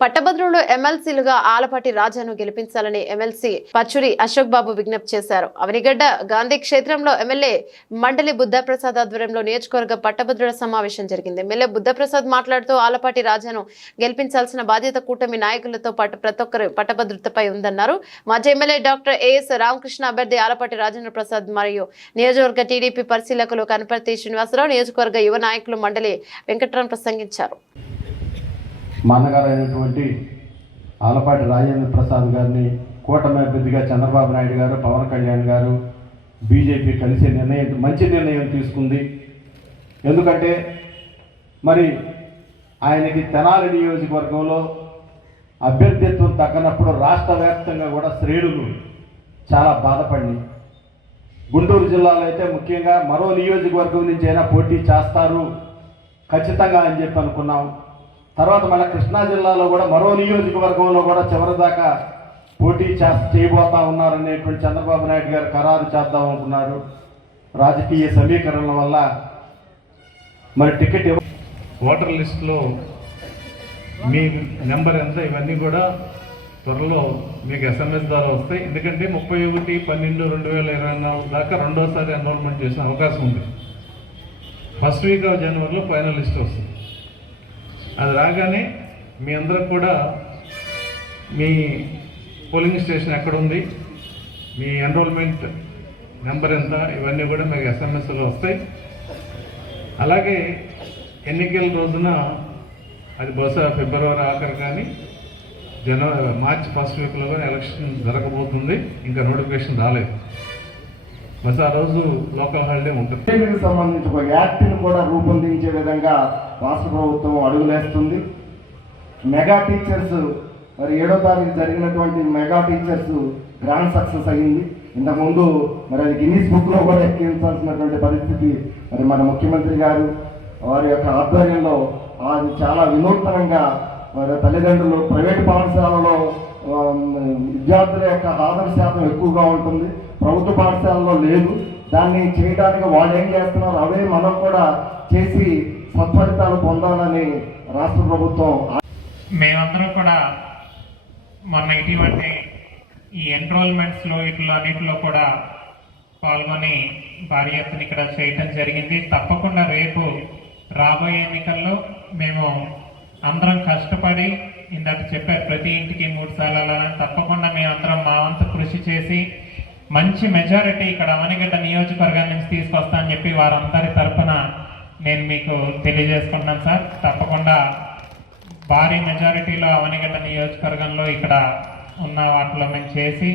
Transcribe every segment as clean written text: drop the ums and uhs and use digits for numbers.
పట్టభద్రులు ఎమ్మెల్సీలుగా ఆలపాటి రాజాను గెలిపించాలని ఎమ్మెల్సీ పచ్చూరి అశోక్ బాబు విజ్ఞప్తి చేశారు. అవనిగడ్డ గాంధీ క్షేత్రంలో ఎమ్మెల్యే మండలి బుద్ధప్రసాద్ ఆధ్వర్యంలో నియోజకవర్గ పట్టభద్రుల సమావేశం జరిగింది. ఎమ్మెల్యే బుద్ధప్రసాద్ మాట్లాడుతూ ఆలపాటి రాజాను గెలిపించాల్సిన బాధ్యత కూటమి నాయకులతో పాటు ప్రతి ఒక్కరి పట్టభద్రతపై ఉందన్నారు. మాజీ ఎమ్మెల్యే డాక్టర్ ఏఎస్ రామకృష్ణ అభ్యర్థి ఆలపాటి రాజేంద్ర ప్రసాద్ మరియు నియోజకవర్గ టీడీపీ పరిశీలకులు కనపర్తి శ్రీనివాసరావు, నియోజకవర్గ యువ నాయకులు మండలి వెంకట్రామ్ ప్రసంగించారు. మా అన్నగారు అయినటువంటి ఆలపాటి రాజేంద్ర ప్రసాద్ గారిని కూటమి అభ్యర్థిగా చంద్రబాబు నాయుడు గారు, పవన్ కళ్యాణ్ గారు, బీజేపీ కలిసి మంచి నిర్ణయం తీసుకుంది. ఎందుకంటే మరి ఆయనకి తెనాలి నియోజకవర్గంలో అభ్యర్థిత్వం తగ్గనప్పుడు రాష్ట్ర వ్యాప్తంగా కూడా శ్రేణులు చాలా బాధపడినాయి. గుంటూరు జిల్లాలో అయితే ముఖ్యంగా మరో నియోజకవర్గం నుంచి అయినా పోటీ చేస్తారు ఖచ్చితంగా అని చెప్పి అనుకున్నాం. తర్వాత మన కృష్ణా జిల్లాలో కూడా మరో నియోజకవర్గంలో కూడా చివరిదాకా పోటీ చేయబోతా ఉన్నారనేటువంటి చంద్రబాబు నాయుడు గారు ఖరారు చేద్దాం అనుకున్నారు. రాజకీయ సమీకరణల వల్ల మరి టికెట్ ఓటర్ లిస్టులో మీ నెంబర్ ఎంత ఇవన్నీ కూడా త్వరలో మీకు ఎస్ఎంఎస్ ద్వారా వస్తాయి. ఎందుకంటే 31/12/2024 దాకా రెండోసారి ఎన్రోల్మెంట్ చేసిన అవకాశం ఉంది. ఫస్ట్ వీక్ ఆఫ్ జనవరిలో ఫైనల్ లిస్ట్ వస్తుంది. అది రాగానే మీ అందరికి కూడా మీ పోలింగ్ స్టేషన్ ఎక్కడ ఉంది, మీ ఎన్రోల్మెంట్ నెంబర్ ఎంత, ఇవన్నీ కూడా మీకు ఎస్ఎంఎస్లో వస్తాయి. అలాగే ఎన్నికల రోజున అది బహుశా ఫిబ్రవరి ఆఖరు కానీ మార్చి ఫస్ట్ వీక్లో కానీ ఎలక్షన్ జరగబోతుంది. ఇంకా నోటిఫికేషన్ రాలేదు. బస్ ఆ రోజు లోకల్ హాలిడే ఉంటుంది. దీనికి సంబంధించి ఒక యాక్ట్ని కూడా రూపొందించే విధంగా రాష్ట్ర ప్రభుత్వం అడుగులేస్తుంది. మెగా టీచర్స్ మరి 7వ తారీఖు జరిగినటువంటి మెగా టీచర్స్ గ్రాండ్ సక్సెస్ అయ్యింది. ఇంతకుముందు మరి అది గిన్నీస్ బుక్లో కూడా ఎక్కించాల్సినటువంటి పరిస్థితి మరి మన ముఖ్యమంత్రి గారు వారి యొక్క ఆధ్వర్యంలో అది చాలా వినూత్నంగా మరి తల్లిదండ్రులు ప్రైవేటు పాఠశాలలో విద్యార్థుల యొక్క హాజరు శాతం ఎక్కువగా ఉంటుంది, ప్రభుత్వ పాఠశాలలో లేదు. దాన్ని చేయడానికి వాళ్ళు ఏం చేస్తున్నారు అవే మనం కూడా చేసి సత్ఫలితాలు పొందాలని రాష్ట్ర ప్రభుత్వం. మేమందరం కూడా మొన్న ఇటీవలి ఈ ఎన్రోల్మెంట్స్లో అన్నింటిలో కూడా పాల్గొని భారీ ఎత్తున ఇక్కడ చేయటం జరిగింది. తప్పకుండా రేపు రాబోయే ఎన్నికల్లో మేము అందరం కష్టపడి ఇందాక చెప్పారు ప్రతి ఇంటికి 3 సార్లు తప్పకుండా మేమందరం మా వంతు కృషి చేసి మంచి మెజారిటీ ఇక్కడ అవనిగడ్డ నియోజకవర్గం నుంచి తీసుకొస్తా అని చెప్పి వారందరి తరఫున నేను మీకు తెలియజేసుకుంటున్నాను సార్. తప్పకుండా భారీ మెజారిటీలో అవనిగడ్డ నియోజకవర్గంలో ఇక్కడ ఉన్న వాటిలో మేము చేసి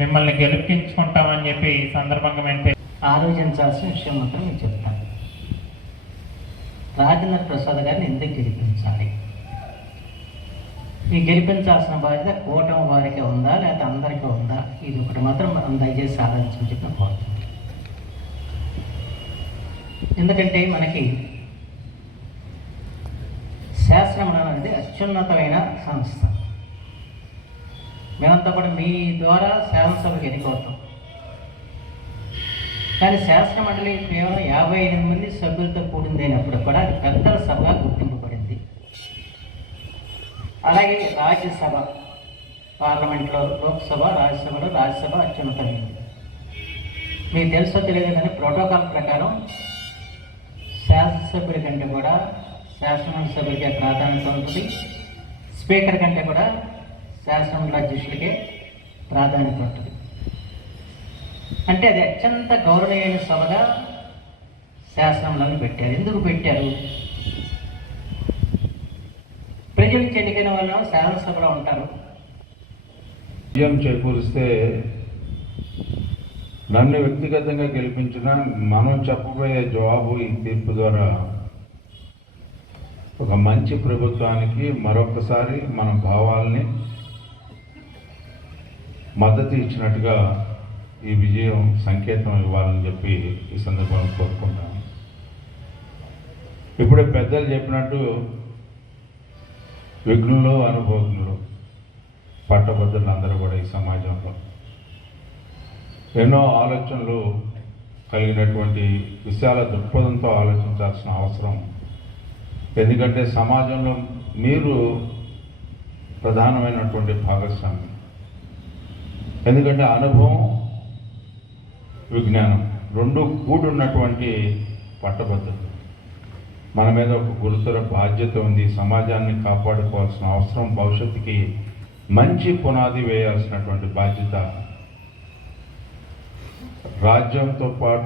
మిమ్మల్ని గెలిపించుకుంటామని చెప్పి ఈ సందర్భంగా మేము ఆలోచించాల్సిన విషయం మాత్రం నేను చెప్తాను. రాజేంద్ర ప్రసాద్ గారిని ఎందుకు గెలిపించాలి? ఈ గెలిపించాల్సిన బాధ్యత కూటమి వారికి ఉందా లేకపోతే అందరికీ ఉందా? ఇది ఒకటి మాత్రం మనం దయచేసి ఆలోచించని చెప్పి కోరుతుంది. ఎందుకంటే మనకి శాసనమండలి అనేది అత్యున్నతమైన సంస్థ. మేమంతా కూడా మీ ద్వారా శాసనసభకు ఎన్నికవుతాం. కానీ శాసనమండలి కేవలం 58 మంది సభ్యులతో కూడిందైనప్పుడు కూడా అది పెద్దల సభగా గుర్తింపబడింది. అలాగే రాజ్యసభ పార్లమెంట్లో లోక్సభ, రాజ్యసభ అత్యున్నతమైంది. మీకు తెలుసో తెలియదు కానీ ప్రోటోకాల్ ప్రకారం శాసనసభ్యుల కంటే కూడా శాసనమండలి సభ్యులకే ప్రాధాన్యత ఉంటుంది. స్పీకర్ కంటే కూడా శాసనమండలి అధ్యక్షులకే ప్రాధాన్యత ఉంటుంది. అంటే అది అత్యంత గౌరవనీయమైన సభగా శాసనంలో పెట్టారు. ఎందుకు పెట్టారు? ప్రజలకు ఎన్నికైన వాళ్ళు శాసనసభలో ఉంటారు. విజయం చేకూరిస్తే నన్ను వ్యక్తిగతంగా గెలిపించిన మనం చెప్పబోయే జవాబు ఈ తీర్పు ద్వారా ఒక మంచి ప్రభుత్వానికి మరొకసారి మన భావాల్ని మద్దతు ఇచ్చినట్టుగా ఈ విజయం సంకేతం ఇవ్వాలని చెప్పి ఈ సందర్భంగా కోరుకుంటాను. ఇప్పుడే పెద్దలు చెప్పినట్టు విఘ్నులు, అనుభవజ్ఞులు, పట్టభద్రులు అందరూ కూడా ఈ సమాజంలో ఎన్నో ఆలోచనలు కలిగినటువంటి విశాల దృక్పథంతో ఆలోచించాల్సిన అవసరం. ఎందుకంటే సమాజంలో మీరు ప్రధానమైనటువంటి భాగస్వామి. ఎందుకంటే అనుభవం, విజ్ఞానం రెండు కూడున్నటువంటి పట్టభద్రులు. మన మీద ఒక గురుతర బాధ్యత ఉంది. సమాజాన్ని కాపాడుకోవాల్సిన అవసరం, భవిష్యత్తుకి మంచి పునాది వేయాల్సినటువంటి బాధ్యత రాజ్యంతో పాటు